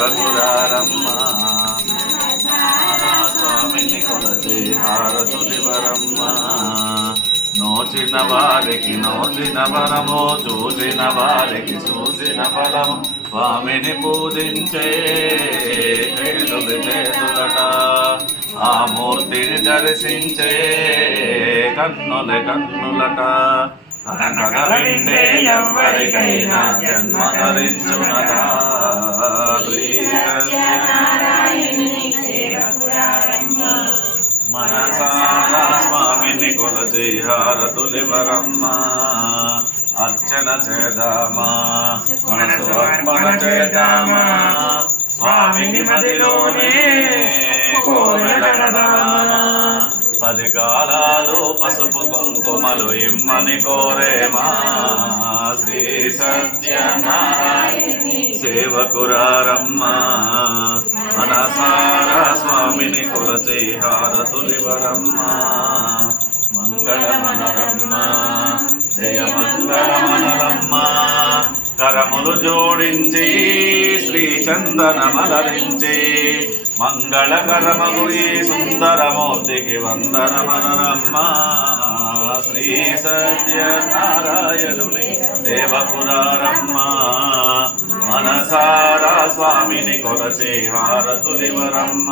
సేవకురారమ్మ స్వామిని కొలచి హారతులివరమ్మ నోచిన వారికి నోచిన వరము చూసిన వారికి చూసిన ఫలము స్వామిని పూజించే చేతులట ఆ మూర్తిని దర్శించే కన్నులట కథ వింటే ఎవరికైనా జన్మ ధరించునట మనసారా స్వామిని కొలచి హారతులివరమ్మ అర్చన చేద్దామా మనసు అర్పణ చేద్దామా స్వామిని మదిలోనే కోరడదామా 10 కాలాలు పసుపు కుంకుమలు ఇమ్మని కోరేమా శ్రీ సత్యనారాయణి సేవకురారమ్మ మనసారా స్వామిని కొలచి హారతులివరమ్మ మంగళమనరమ్మ జయ మంగళమనరమ్మ కరములు జోడించి శ్రీ చందనమలరించి మంగళకరమగు ఈ సుందరమూర్తికి వందనమనరమ్మ శ్రీ సత్యనారాయణుని దేవపురారమ్మ మనసారా స్వామిని కొలచి హారతులివరమ్మ